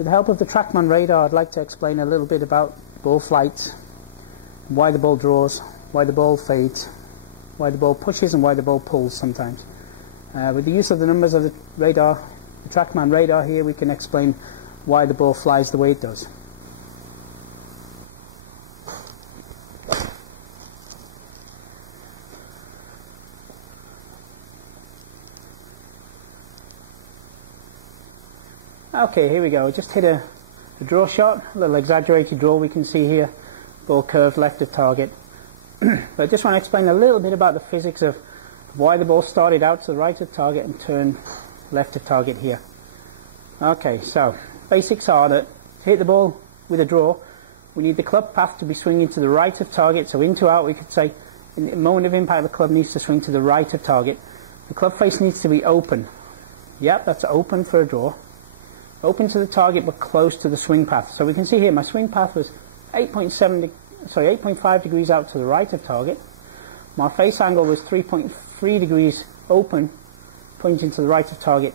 With the help of the TrackMan radar, I'd like to explain a little bit about ball flight, why the ball draws, why the ball fades, why the ball pushes and why the ball pulls sometimes. With the use of the numbers of the radar, the TrackMan radar here, we can explain why the ball flies the way it does. Okay, here we go. I just hit a draw shot, a little exaggerated draw we can see here. Ball curved left of target. But I just want to explain a little bit about the physics of why the ball started out to the right of target and turned left of target here. Okay, so basics are that to hit the ball with a draw, we need the club path to be swinging to the right of target. So into out, we could say in the moment of impact, the club needs to swing to the right of target. The club face needs to be open. Yep, that's open for a draw. Open to the target but close to the swing path. So we can see here my swing path was 8.5 degrees out to the right of target. My face angle was 3.3 degrees open, pointing to the right of target.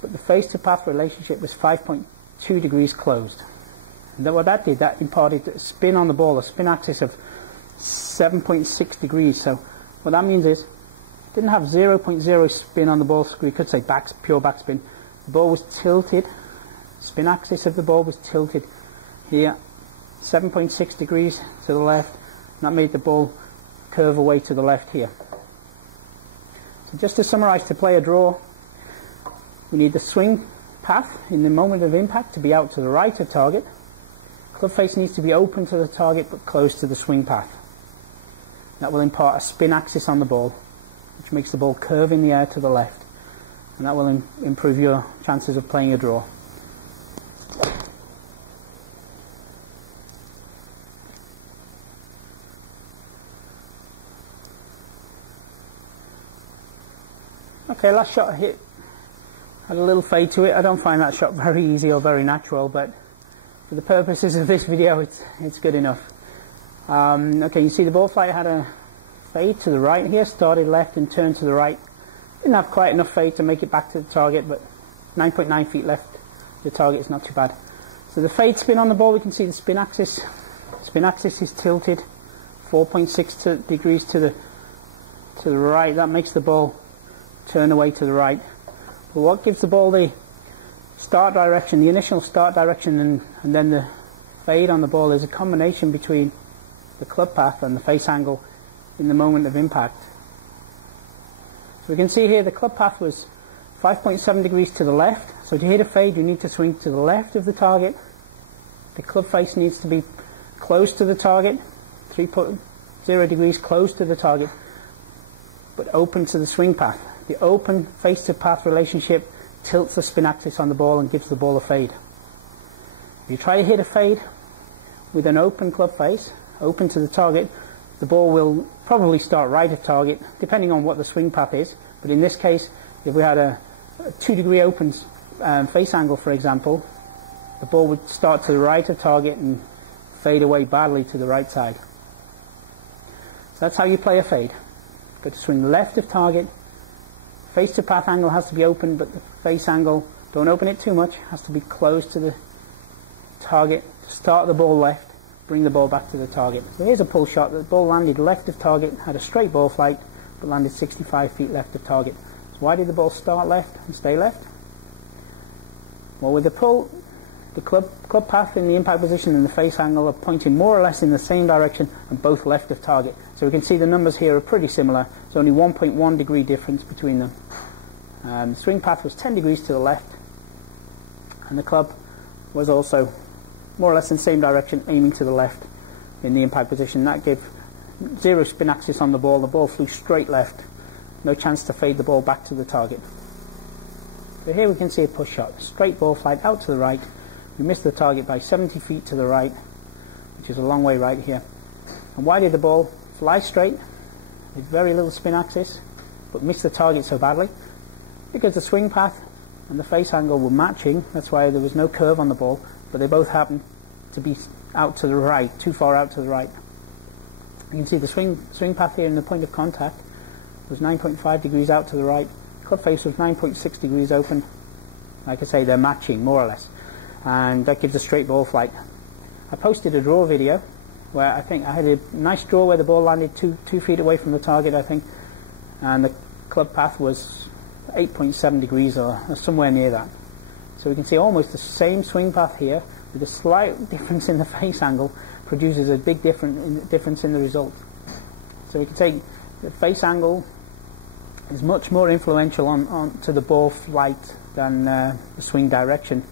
But the face to path relationship was 5.2 degrees closed. And what that did, that imparted a spin on the ball, a spin axis of 7.6 degrees. So what that means is, it didn't have 0.0 spin on the ball, so we could say pure backspin. The ball was tilted, spin axis of the ball was tilted here, 7.6 degrees to the left, and that made the ball curve away to the left here. So just to summarize, to play a draw, we need the swing path in the moment of impact to be out to the right of target. Club face needs to be open to the target but close to the swing path. That will impart a spin axis on the ball, which makes the ball curve in the air to the left. And that will improve your chances of playing a draw. Okay, last shot I hit had a little fade to it. I don't find that shot very easy or very natural, but for the purposes of this video, it's good enough. Okay, you see the ball flight had a fade to the right here, started left and turned to the right. Didn't have quite enough fade to make it back to the target, but 9.9 feet left the target is not too bad. So the fade spin on the ball, we can see the spin axis. Spin axis is tilted 4.6 degrees to the right. That makes the ball turn away to the right. But what gives the ball the start direction, the initial start direction, and then the fade on the ball is a combination between the club path and the face angle in the moment of impact. So we can see here the club path was 5.7 degrees to the left. So to hit a fade, you need to swing to the left of the target. The club face needs to be close to the target, 3.0 degrees close to the target, but open to the swing path. The open face to path relationship tilts the spin axis on the ball and gives the ball a fade. If you try to hit a fade with an open club face, open to the target, the ball will probably start right of target, depending on what the swing path is. But in this case, if we had a 2 degree open face angle, for example, the ball would start to the right of target and fade away badly to the right side. So that's how you play a fade. You've got to swing left of target. Face to path angle has to be open, but the face angle, don't open it too much, has to be close to the target. Start the ball left, bring the ball back to the target. So here's a pull shot. The ball landed left of target, had a straight ball flight, but landed 65 feet left of target. So why did the ball start left and stay left? Well, with the pull, the club path in the impact position and the face angle are pointing more or less in the same direction and both left of target. So we can see the numbers here are pretty similar. There's only 1.1 degree difference between them. The swing path was 10 degrees to the left, and the club was also more or less in the same direction, aiming to the left in the impact position. That gave zero spin axis on the ball. The ball flew straight left. No chance to fade the ball back to the target. So here we can see a push shot. Straight ball flight out to the right. We missed the target by 70 feet to the right, which is a long way right here. And why did the ball fly straight with very little spin axis but miss the target so badly? Because the swing path and the face angle were matching. That's why there was no curve on the ball, but they both happened to be out to the right, too far out to the right. You can see the swing path here in the point of contact was 9.5 degrees out to the right. Club face was 9.6 degrees open. Like I say, they're matching more or less. and that gives a straight ball flight. I posted a draw video where I think I had a nice draw where the ball landed 2 feet away from the target, I think, and the club path was 8.7 degrees or somewhere near that. So we can see almost the same swing path here with a slight difference in the face angle produces a big difference in the result. So we can take the face angle is much more influential to the ball flight than the swing direction.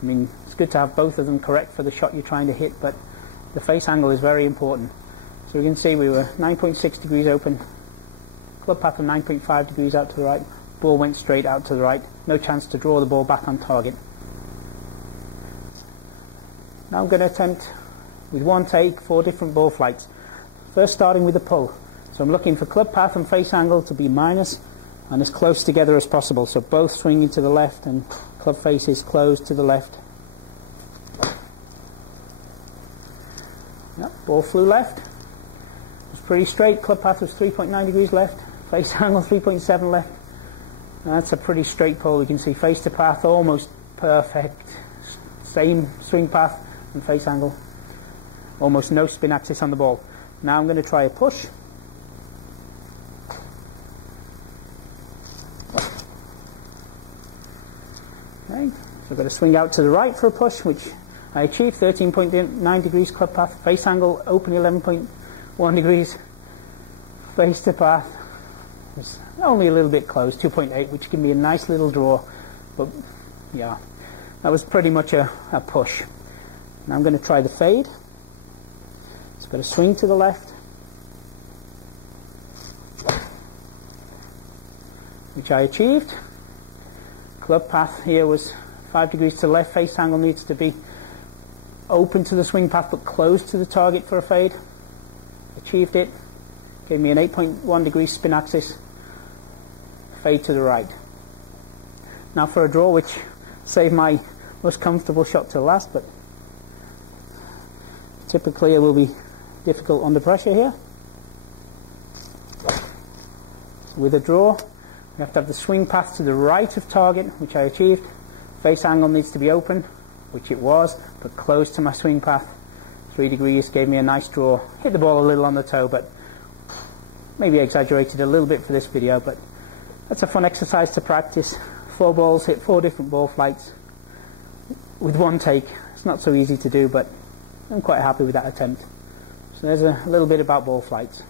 I mean, it's good to have both of them correct for the shot you're trying to hit, but the face angle is very important. So we can see we were 9.6 degrees open, club path of 9.5 degrees out to the right, ball went straight out to the right, no chance to draw the ball back on target. Now I'm going to attempt with one take 4 different ball flights. First starting with the pull. So I'm looking for club path and face angle to be minus and as close together as possible. So both swinging to the left and club face is closed to the left. Yep, ball flew left. It was pretty straight. Club path was 3.9 degrees left. Face angle 3.7 left. And that's a pretty straight pull. You can see face to path almost perfect. Same swing path and face angle. Almost no spin axis on the ball. Now I'm going to try a push. Okay, so I've got to swing out to the right for a push, which I achieved. 13.9 degrees club path, face angle open 11.1 degrees, face to path was only a little bit close, 2.8, which gave me a nice little draw. But yeah, that was pretty much a push. Now I'm going to try the fade. So I've got to swing to the left, which I achieved. Club path here was 5 degrees to the left. Face angle needs to be open to the swing path but close to the target for a fade. Achieved it. Gave me an 8.1 degree spin axis. Fade to the right. Now for a draw, which saved my most comfortable shot till last, but typically it will be difficult under pressure here. So with a draw, we have to have the swing path to the right of target, which I achieved. Face angle needs to be open, which it was, but close to my swing path. 3 degrees gave me a nice draw. Hit the ball a little on the toe, but maybe exaggerated a little bit for this video, but that's a fun exercise to practice. 4 balls, hit 4 different ball flights with one take. It's not so easy to do, but I'm quite happy with that attempt. So there's a little bit about ball flights.